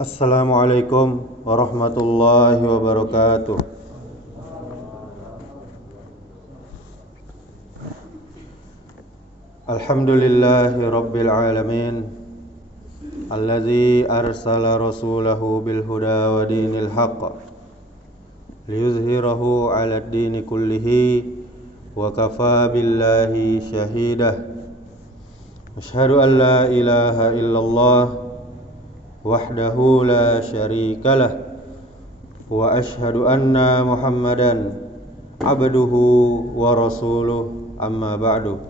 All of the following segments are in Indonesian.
Assalamualaikum warahmatullahi wabarakatuh. Alhamdulillahi rabbil alamin, alladzi arsala rasulahu bil huda wa dinil haqq liyuzhirahu 'alad dini kullihi wa kafa billahi shahidah. Asyhadu an la ilaha illallah wahdahu la syarikalah wa asyhadu anna Muhammadan abduhu wa rasuluh, amma ba'du.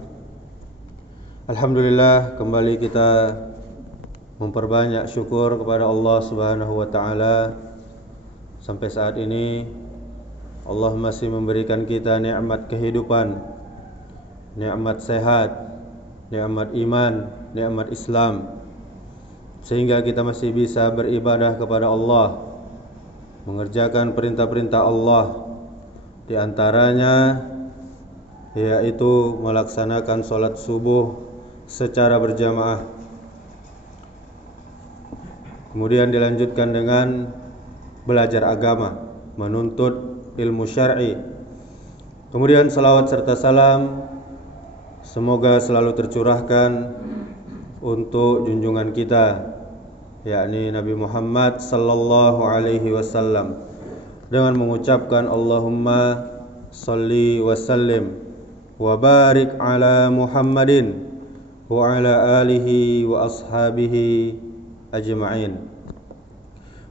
Alhamdulillah, kembali kita memperbanyak syukur kepada Allah Subhanahu wa taala. Sampai saat ini Allah masih memberikan kita nikmat kehidupan, nikmat sehat, nikmat iman, nikmat Islam, sehingga kita masih bisa beribadah kepada Allah, mengerjakan perintah-perintah Allah, di antaranya yaitu melaksanakan sholat subuh secara berjamaah. Kemudian dilanjutkan dengan belajar agama, menuntut ilmu syar'i. Kemudian salawat serta salam semoga selalu tercurahkan untuk junjungan kita, yakni Nabi Muhammad sallallahu alaihi wasallam, dengan mengucapkan Allahumma salli wa sallim wa barik ala Muhammadin wa ala alihi wa ashabihi ajma'in.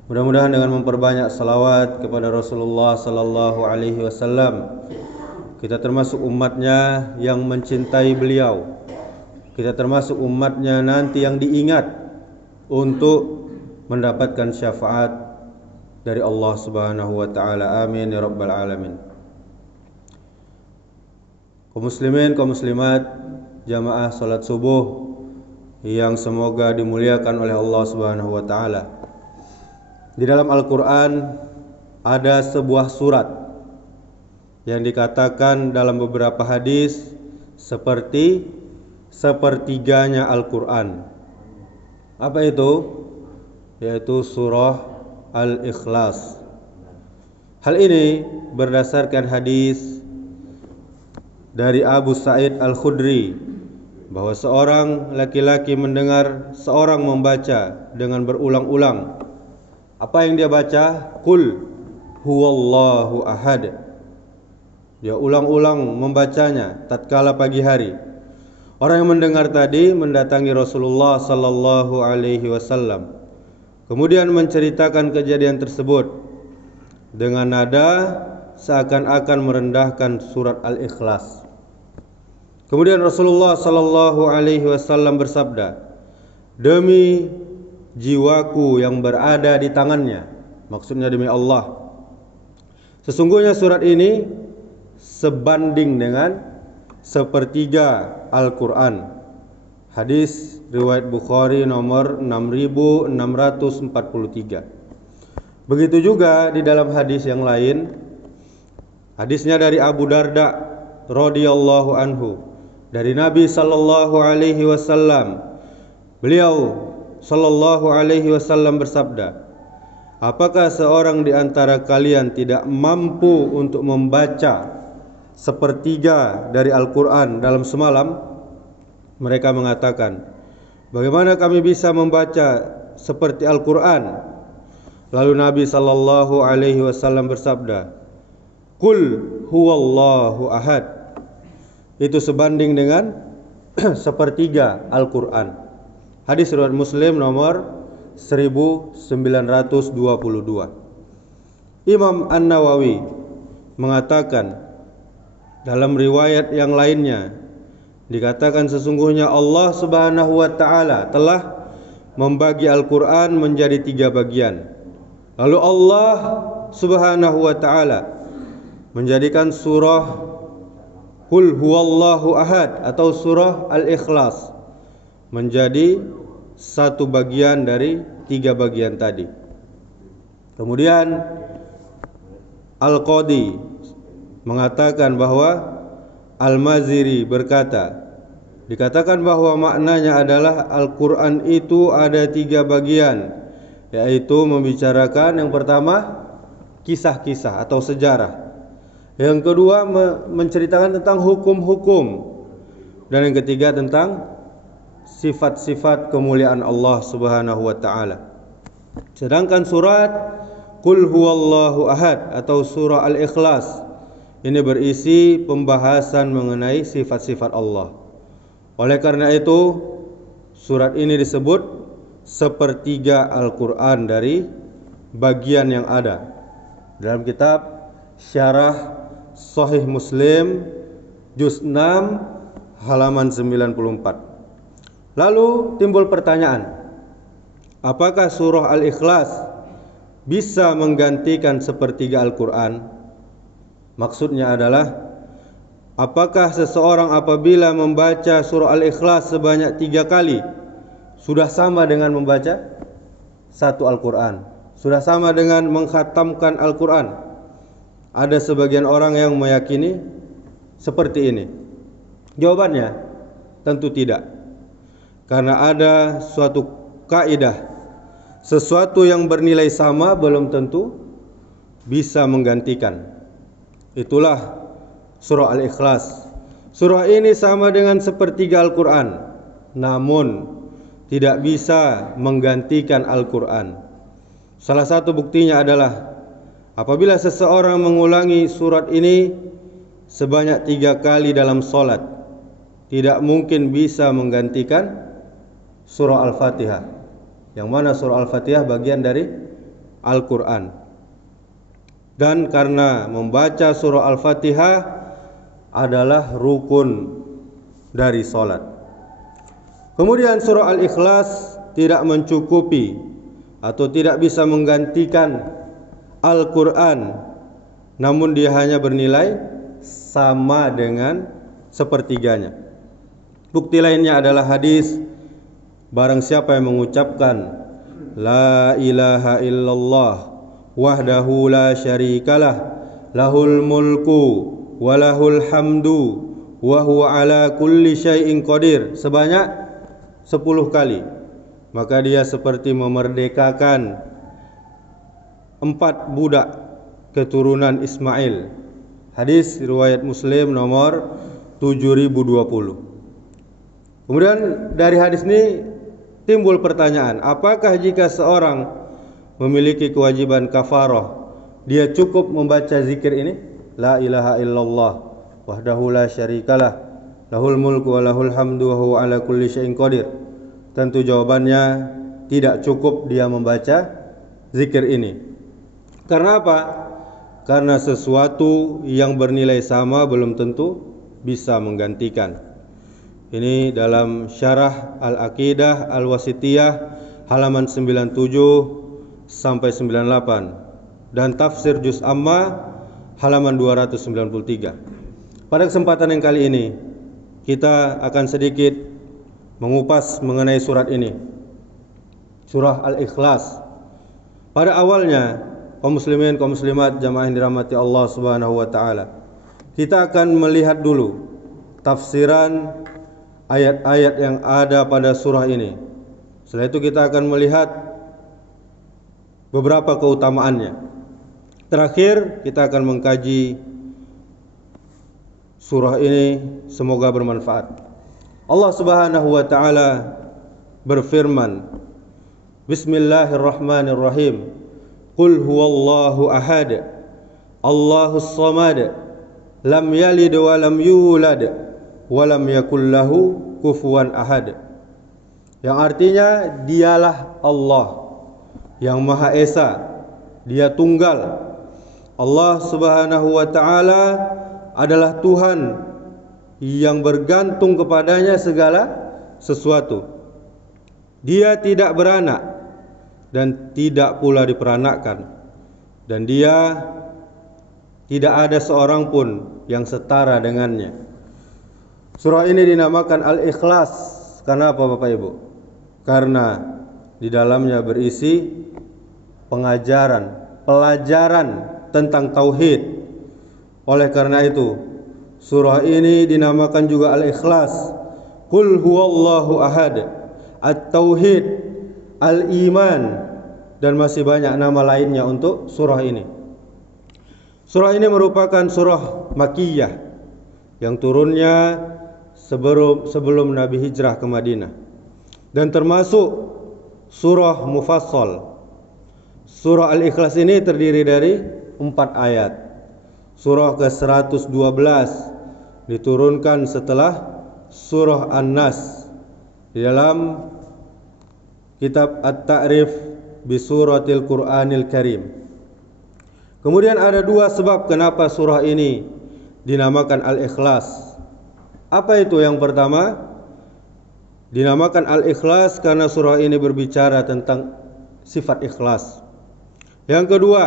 Mudah-mudahan dengan memperbanyak salawat kepada Rasulullah sallallahu alaihi wasallam, kita termasuk umatnya yang mencintai beliau. Kita termasuk umatnya nanti yang diingat untuk mendapatkan syafaat dari Allah Subhanahu wa taala. Amin ya rabbal alamin. Kaum muslimin, kaum muslimat, jamaah salat subuh yang semoga dimuliakan oleh Allah Subhanahu wa taala. Di dalam Al-Qur'an ada sebuah surat yang dikatakan dalam beberapa hadis seperti sepertiganya Al-Quran. Apa itu? Yaitu surah Al-Ikhlas. Hal ini berdasarkan hadis dari Abu Sa'id Al-Khudri, bahwa seorang laki-laki mendengar seorang membaca dengan berulang-ulang. Apa yang dia baca? Qul huwallahu ahad. Dia ulang-ulang membacanya tatkala pagi hari. Orang yang mendengar tadi mendatangi Rasulullah sallallahu alaihi wasallam, kemudian menceritakan kejadian tersebut dengan nada seakan-akan merendahkan surat Al-Ikhlas. Kemudian Rasulullah sallallahu alaihi wasallam bersabda, "Demi jiwaku yang berada di tangannya," maksudnya demi Allah, "sesungguhnya surat ini sebanding dengan sepertiga Al-Quran." Hadis riwayat Bukhari nomor 6643. Begitu juga di dalam hadis yang lain, hadisnya dari Abu Darda radhiyallahu anhu, dari Nabi sallallahu alaihi wasallam. Beliau sallallahu alaihi wasallam bersabda, "Apakah seorang di antara kalian tidak mampu untuk membaca sepertiga dari Al-Quran dalam semalam?" Mereka mengatakan, "Bagaimana kami bisa membaca seperti Al-Quran?" Lalu Nabi sallallahu alaihi wasallam bersabda, "Qul huwallahu ahad." Itu sebanding dengan sepertiga Al-Quran. Hadis riwayat Muslim nomor 1922. Imam An-Nawawi mengatakan dalam riwayat yang lainnya, dikatakan sesungguhnya Allah Subhanahu wa taala telah membagi Al-Quran menjadi 3 bagian. Lalu Allah Subhanahu wa taala menjadikan surah Qul huwallahu ahad atau surah Al-Ikhlas menjadi satu bagian dari 3 bagian tadi. Kemudian Al-Qadi mengatakan bahwa Al-Maziri berkata, dikatakan bahwa maknanya adalah Al-Quran itu ada 3 bagian, yaitu membicarakan yang pertama kisah-kisah atau sejarah. Yang kedua menceritakan tentang hukum-hukum. Dan yang ketiga tentang sifat-sifat kemuliaan Allah Subhanahu wa taala. Sedangkan surat Qul huwallahu ahad atau surah Al-Ikhlas ini berisi pembahasan mengenai sifat-sifat Allah. Oleh karena itu surat ini disebut sepertiga Al-Quran dari bagian yang ada dalam kitab Syarah Sahih Muslim juz 6 halaman 94. Lalu timbul pertanyaan, apakah surah Al-Ikhlas bisa menggantikan sepertiga Al-Quran? Maksudnya adalah, apakah seseorang apabila membaca surah Al-Ikhlas sebanyak 3 kali sudah sama dengan membaca satu Al-Quran, sudah sama dengan mengkhatamkan Al-Quran? Ada sebagian orang yang meyakini seperti ini. Jawabannya tentu tidak. Karena ada suatu kaidah, sesuatu yang bernilai sama belum tentu bisa menggantikan. Itulah surah Al-Ikhlas. Surah ini sama dengan sepertiga Al-Quran, namun tidak bisa menggantikan Al-Quran. Salah satu buktinya adalah apabila seseorang mengulangi surat ini sebanyak 3 kali dalam solat, tidak mungkin bisa menggantikan surah Al-Fatihah, yang mana surah Al-Fatihah bagian dari Al-Quran. Dan karena membaca surah Al-Fatihah adalah rukun dari solat. Kemudian surah Al-Ikhlas tidak mencukupi atau tidak bisa menggantikan Al-Quran, namun dia hanya bernilai sama dengan sepertiganya. Bukti lainnya adalah hadis, barang siapa yang mengucapkan La ilaha illallah wahdahu la syarikalah lahul mulku wa lahul hamdu wa huwa ala kulli syai'in qadir sebanyak 10 kali, maka dia seperti memerdekakan 4 budak keturunan Ismail. Hadis riwayat Muslim nomor 7020. Kemudian dari hadis ini timbul pertanyaan, apakah jika seorang memiliki kewajiban kafarah, dia cukup membaca zikir ini? La ilaha illallah wahdahu la syarikalah lahul mulku wa lahul hamdu wa huwa ala kulli syai'in qadir. Tentu jawabannya tidak cukup dia membaca zikir ini. Karena apa? Karena sesuatu yang bernilai sama belum tentu bisa menggantikan. Ini dalam Syarah Al-Aqidah Al-Wasitiyah halaman 97 sampai 98 dan Tafsir Juz Amma halaman 293. Pada kesempatan yang kali ini kita akan sedikit mengupas mengenai surat ini, surah Al-Ikhlas. Pada awalnya, kaum muslimin, kaum muslimat, jamaah yang dirahmati Allah Subhanahu wa taala, kita akan melihat dulu tafsiran ayat-ayat yang ada pada surah ini. Setelah itu kita akan melihat beberapa keutamaannya. Terakhir kita akan mengkaji surah ini, semoga bermanfaat. Allah Subhanahu wa taala berfirman, Bismillahirrahmanirrahim. Qul huwallahu ahad, Allahus samad, lam yalid wa lam yulad walam yakul lahu kufuwan ahad. Yang artinya, dialah Allah yang Maha Esa, Dia tunggal. Allah Subhanahu wa taala adalah Tuhan yang bergantung kepadanya segala sesuatu. Dia tidak beranak dan tidak pula diperanakkan, dan Dia tidak ada seorang pun yang setara dengannya. Surah ini dinamakan Al-Ikhlas. Karena apa Bapak Ibu? Karena di dalamnya berisi pengajaran, pelajaran tentang tauhid. Oleh karena itu, surah ini dinamakan juga Al-Ikhlas. Qul huwallahu ahad, at-tauhid, al-iman, dan masih banyak nama lainnya untuk surah ini. Surah ini merupakan surah Makkiyah yang turunnya sebelum Nabi hijrah ke Madinah, dan termasuk surah mufassal. Surah Al-Ikhlas ini terdiri dari 4 ayat. Surah ke-112 diturunkan setelah surah An-Nas di dalam kitab At-Ta'rif bi Suratil Qur'anil Karim. Kemudian ada 2 sebab kenapa surah ini dinamakan Al-Ikhlas. Apa itu? Yang pertama, dinamakan Al-Ikhlas karena surah ini berbicara tentang sifat ikhlas. Yang kedua,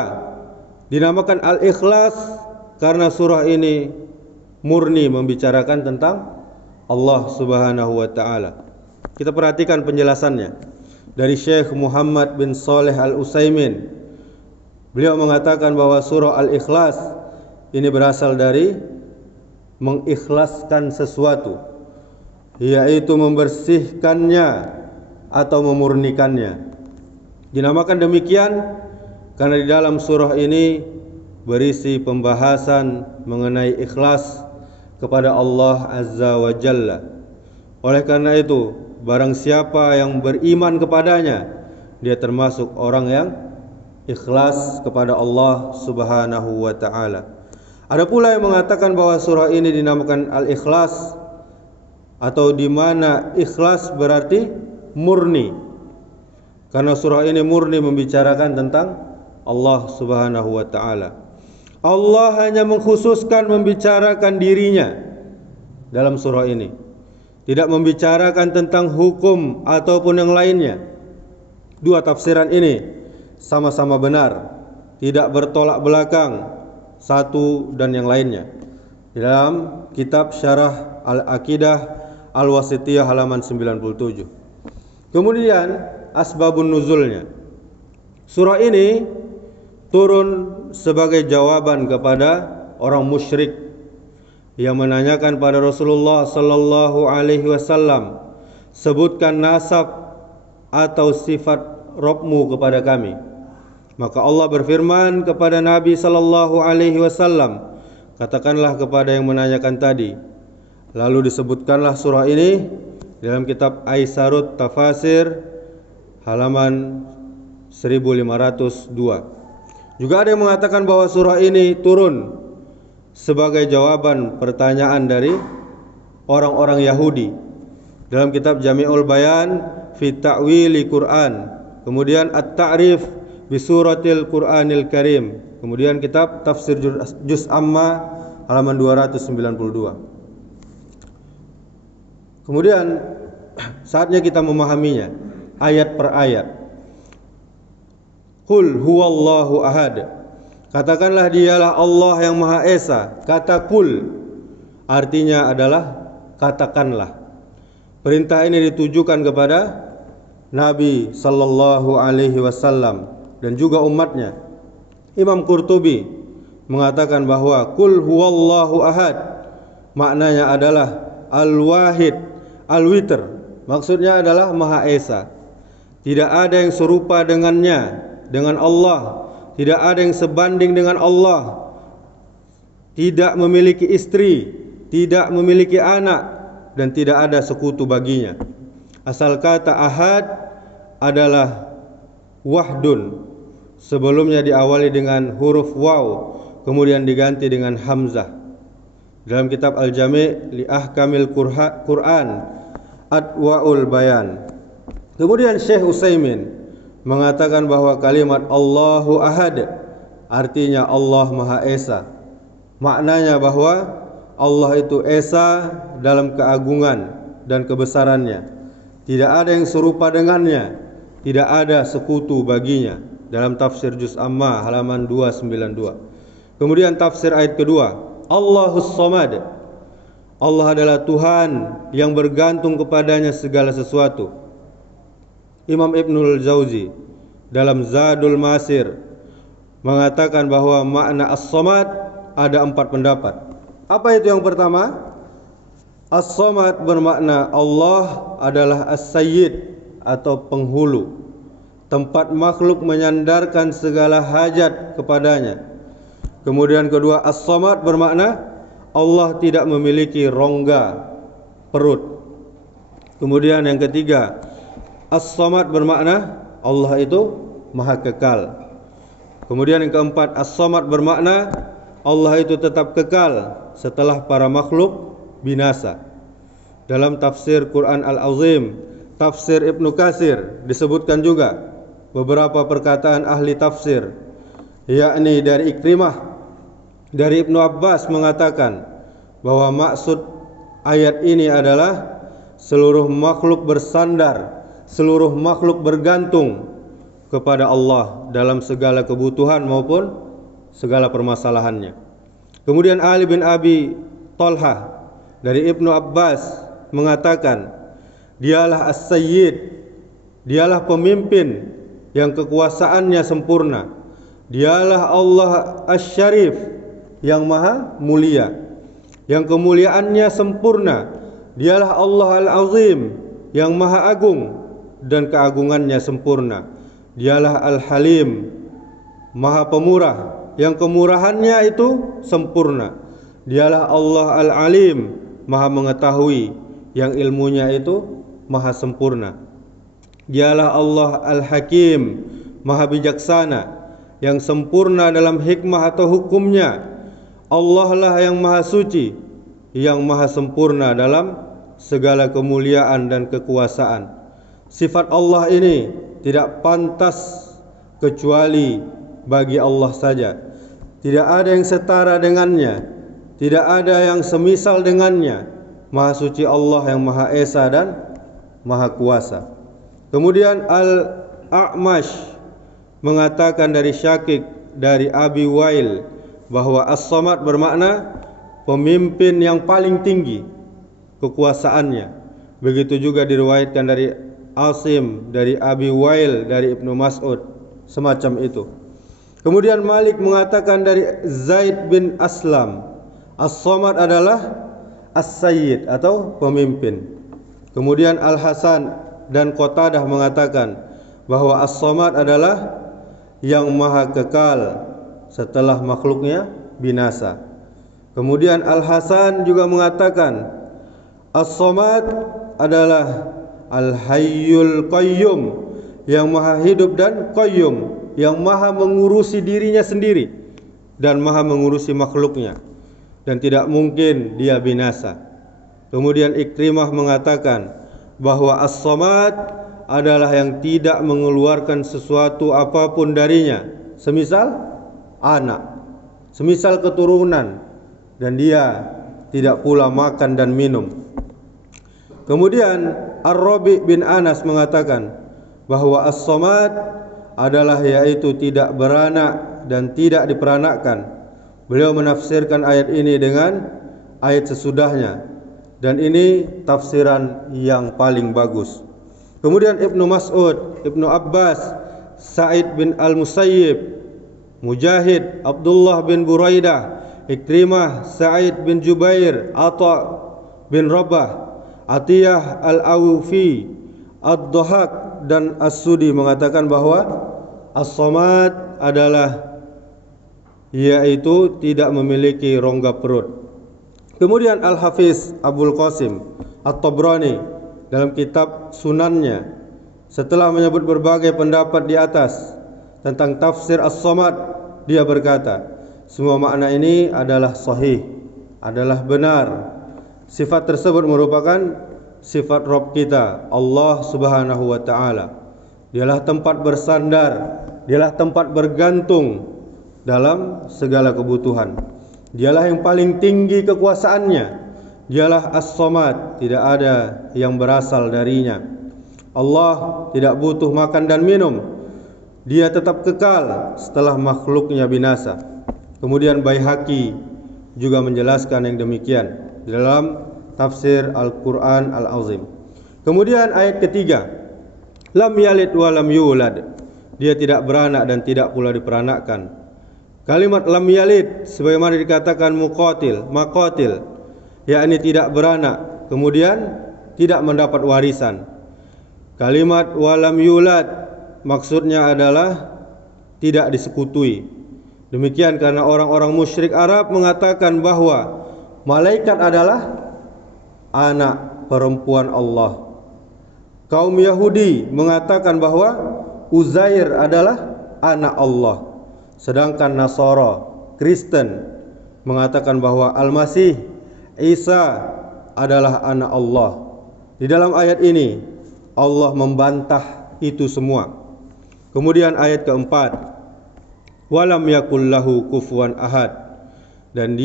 dinamakan Al-Ikhlas karena surah ini murni membicarakan tentang Allah Subhanahu wa taala. Kita perhatikan penjelasannya dari Syekh Muhammad bin Shalih Al-Utsaimin. Beliau mengatakan bahwa surah Al-Ikhlas ini berasal dari mengikhlaskan sesuatu, yaitu membersihkannya atau memurnikannya. Dinamakan demikian karena di dalam surah ini berisi pembahasan mengenai ikhlas kepada Allah Azza wa Jalla. Oleh karena itu, barang siapa yang beriman kepadanya, dia termasuk orang yang ikhlas kepada Allah Subhanahu wa taala. Ada pula yang mengatakan bahwa surah ini dinamakan Al-Ikhlas, atau di mana ikhlas berarti murni, karena surah ini murni membicarakan tentang Allah Subhanahu wa taala. Allah hanya mengkhususkan membicarakan dirinya dalam surah ini, tidak membicarakan tentang hukum ataupun yang lainnya. 2 tafsiran ini sama-sama benar, tidak bertolak belakang satu dan yang lainnya. Di dalam kitab Syarah Al-Aqidah Al-Wasithiyah halaman 97. Kemudian asbabun nuzulnya. Surah ini turun sebagai jawaban kepada orang musyrik yang menanyakan pada Rasulullah sallallahu alaihi wasallam, sebutkan nasab atau sifat Rabbmu kepada kami. Maka Allah berfirman kepada Nabi sallallahu alaihi wasallam, katakanlah kepada yang menanyakan tadi. Lalu disebutkanlah surah ini dalam kitab Aisarut Tafasir halaman 1502. Juga ada yang mengatakan bahwa surah ini turun sebagai jawaban pertanyaan dari orang-orang Yahudi dalam kitab Jami'ul Bayan fi Ta'wili Quran, kemudian At-Ta'rif bi Suratil Qur'anil Karim, kemudian kitab Tafsir Juz Amma halaman 292. Kemudian saatnya kita memahaminya ayat per ayat. Qul huwallahu ahad. Katakanlah dialah Allah yang Maha Esa. Kata qul artinya adalah katakanlah. Perintah ini ditujukan kepada Nabi sallallahu alaihi wasallam dan juga umatnya. Imam Qurtubi mengatakan bahwa qul huwallahu ahad maknanya adalah al-wahid, al-witr. Maksudnya adalah Maha Esa. Tidak ada yang serupa dengannya, dengan Allah. Tidak ada yang sebanding dengan Allah. Tidak memiliki istri, tidak memiliki anak, dan tidak ada sekutu baginya. Asal kata ahad adalah wahdun. Sebelumnya diawali dengan huruf waw, kemudian diganti dengan hamzah. Dalam kitab Al-Jami' li Ahkamil Quran Adwaul Bayan. Kemudian Syekh Utsaimin mengatakan bahwa kalimat Allahu Ahad artinya Allah Maha Esa. Maknanya bahwa Allah itu esa dalam keagungan dan kebesarannya. Tidak ada yang serupa dengannya, tidak ada sekutu baginya. Dalam tafsir Juz Amma halaman 292. Kemudian tafsir ayat kedua, Allahus Samad. Allah adalah Tuhan yang bergantung kepadanya segala sesuatu. Imam Ibnul Jauzi dalam Zadul Masir mengatakan bahwa makna As-Samad ada 4 pendapat. Apa itu yang pertama? As-Samad bermakna Allah adalah As-Sayyid atau penghulu, tempat makhluk menyandarkan segala hajat kepadanya. Kemudian kedua, as-samad bermakna Allah tidak memiliki rongga perut. Kemudian yang ketiga, as-samad bermakna Allah itu maha kekal. Kemudian yang keempat, as-samad bermakna Allah itu tetap kekal setelah para makhluk binasa. Dalam tafsir Quran Al-Azim, tafsir Ibnu Katsir, disebutkan juga beberapa perkataan ahli tafsir, yakni dari Ikrimah, dari Ibnu Abbas mengatakan bahwa maksud ayat ini adalah seluruh makhluk bersandar, seluruh makhluk bergantung kepada Allah dalam segala kebutuhan maupun segala permasalahannya. Kemudian Ali bin Abi Thalhah dari Ibnu Abbas mengatakan, dialah as-sayyid, dialah pemimpin yang kekuasaannya sempurna, dialah Allah asy-syarif yang maha mulia, yang kemuliaannya sempurna, dialah Allah al-azim yang maha agung dan keagungannya sempurna, dialah al-halim maha pemurah yang kemurahannya itu sempurna, dialah Allah al-alim maha mengetahui yang ilmunya itu maha sempurna, dialah Allah al-hakim maha bijaksana yang sempurna dalam hikmah atau hukumnya. Allah lah yang maha suci, yang maha sempurna dalam segala kemuliaan dan kekuasaan. Sifat Allah ini tidak pantas kecuali bagi Allah saja. Tidak ada yang setara dengannya, tidak ada yang semisal dengannya. Maha suci Allah yang maha esa dan maha kuasa. Kemudian Al-A'mash mengatakan dari Syakik dari Abi Wail bahwa as-samad bermakna pemimpin yang paling tinggi kekuasaannya. Begitu juga diriwayatkan dari Asim dari Abi Wail dari Ibnu Mas'ud, semacam itu. Kemudian Malik mengatakan dari Zaid bin Aslam, as-samad adalah as-sayyid atau pemimpin. Kemudian Al-Hasan dan Qatadah mengatakan bahwa as-samad adalah yang maha kekal setelah makhluknya binasa. Kemudian Al-Hasan juga mengatakan as-samad adalah al-hayyul qayyum, yang maha hidup dan qayyum, yang maha mengurusi dirinya sendiri dan maha mengurusi makhluknya, dan tidak mungkin dia binasa. Kemudian Ikrimah mengatakan bahwa as-samad adalah yang tidak mengeluarkan sesuatu apapun darinya, semisal anak, semisal keturunan, dan dia tidak pula makan dan minum. Kemudian Ar-Rabi bin Anas mengatakan bahwa as-samad adalah yaitu tidak beranak dan tidak diperanakkan. Beliau menafsirkan ayat ini dengan ayat sesudahnya, dan ini tafsiran yang paling bagus. Kemudian Ibnu Mas'ud, Ibnu Abbas, Sa'id bin Al-Musayyib, Mujahid, Abdullah bin Buraidah, Ikrimah, Sa'id bin Jubair, Atha bin Rabah, Atiyah Al-Awfi, Ad-Dhahak dan As-Sudi mengatakan bahwa as-samad adalah yaitu tidak memiliki rongga perut. Kemudian Al-Hafiz Abul Qasim At-Tabrani dalam kitab Sunannya, setelah menyebut berbagai pendapat di atas tentang tafsir as-samad, dia berkata, semua makna ini adalah sahih, adalah benar. Sifat tersebut merupakan sifat Rabb kita, Allah Subhanahu wa ta'ala. Dialah tempat bersandar, dialah tempat bergantung dalam segala kebutuhan. Dialah yang paling tinggi kekuasaannya. Dialah as-samad, tidak ada yang berasal darinya. Allah tidak butuh makan dan minum. Dia tetap kekal setelah makhluknya binasa. Kemudian Baihaqi juga menjelaskan yang demikian dalam tafsir Al-Quran Al-Azim. Kemudian ayat ketiga, lam yalid wa lam yulad, dia tidak beranak dan tidak pula diperanakkan. Kalimat lam yalid sebagaimana dikatakan maqatil, yakni tidak beranak, kemudian tidak mendapat warisan. Kalimat wa lam yulad maksudnya adalah tidak disekutui. Demikian karena orang-orang musyrik Arab mengatakan bahwa malaikat adalah anak perempuan Allah. Kaum Yahudi mengatakan bahwa Uzair adalah anak Allah. Sedangkan Nasara, Kristen mengatakan bahwa Al-Masih Isa adalah anak Allah. Di dalam ayat ini Allah membantah itu semua. Kemudian ayat keempat, walam yakul lahu kufuwan ahad, dan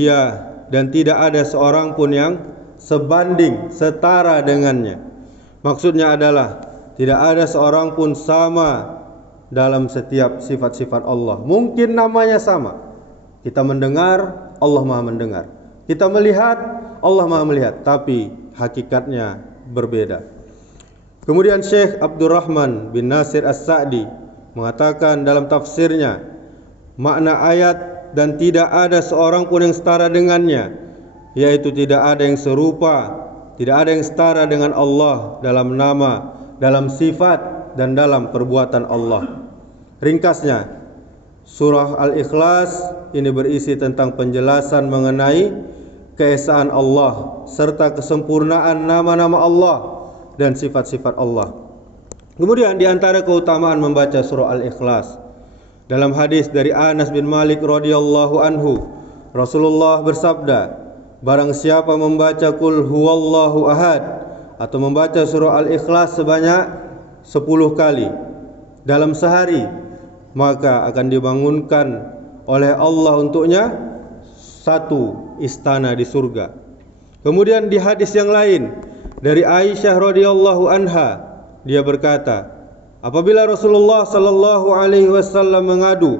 tidak ada seorang pun yang sebanding, setara dengannya. Maksudnya adalah tidak ada seorang pun sama dalam setiap sifat-sifat Allah. Mungkin namanya sama, kita mendengar, Allah Maha mendengar, kita melihat, Allah Maha melihat, tapi hakikatnya berbeda. Kemudian Syekh Abdurrahman bin Nasir As-Sa'di mengatakan dalam tafsirnya, makna ayat dan tidak ada seorang pun yang setara dengannya, yaitu tidak ada yang serupa, tidak ada yang setara dengan Allah dalam nama, dalam sifat, dan dalam perbuatan Allah. Ringkasnya, surah Al-Ikhlas ini berisi tentang penjelasan mengenai keesaan Allah serta kesempurnaan nama-nama Allah dan sifat-sifat Allah. Kemudian di antara keutamaan membaca surah Al-Ikhlas, dalam hadis dari Anas bin Malik radhiyallahu anhu, Rasulullah bersabda, barang siapa membaca Qul huwallahu ahad atau membaca surah Al-Ikhlas sebanyak 10 kali dalam sehari, maka akan dibangunkan oleh Allah untuknya satu istana di surga. Kemudian di hadis yang lain dari Aisyah radhiyallahu anha, dia berkata, apabila Rasulullah sallallahu alaihi wasallam mengadu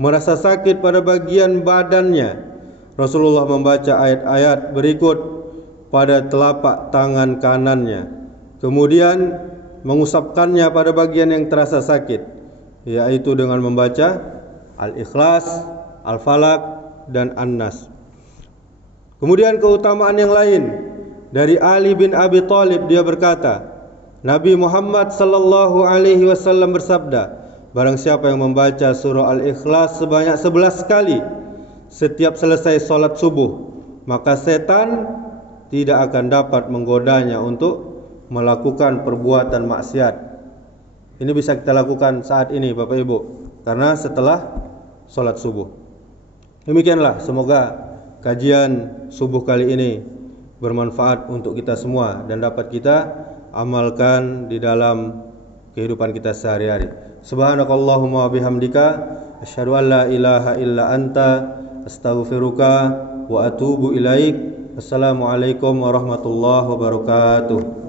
merasa sakit pada bagian badannya, Rasulullah membaca ayat-ayat berikut pada telapak tangan kanannya, kemudian mengusapkannya pada bagian yang terasa sakit, yaitu dengan membaca Al-Ikhlas, Al-Falaq, dan An-Nas. Kemudian keutamaan yang lain dari Ali bin Abi Thalib, dia berkata, Nabi Muhammad sallallahu alaihi wasallam bersabda, barang siapa yang membaca surah Al-Ikhlas sebanyak 11 kali setiap selesai salat subuh, maka setan tidak akan dapat menggodanya untuk melakukan perbuatan maksiat. Ini bisa kita lakukan saat ini Bapak Ibu, karena setelah salat subuh. Demikianlah, semoga kajian subuh kali ini bermanfaat untuk kita semua dan dapat kita amalkan di dalam kehidupan kita sehari-hari. Subhanakallahumma bihamdika asyhadu an la ilaha illa anta astaghfiruka wa atubu ilaik. Assalamualaikum warahmatullahi wabarakatuh.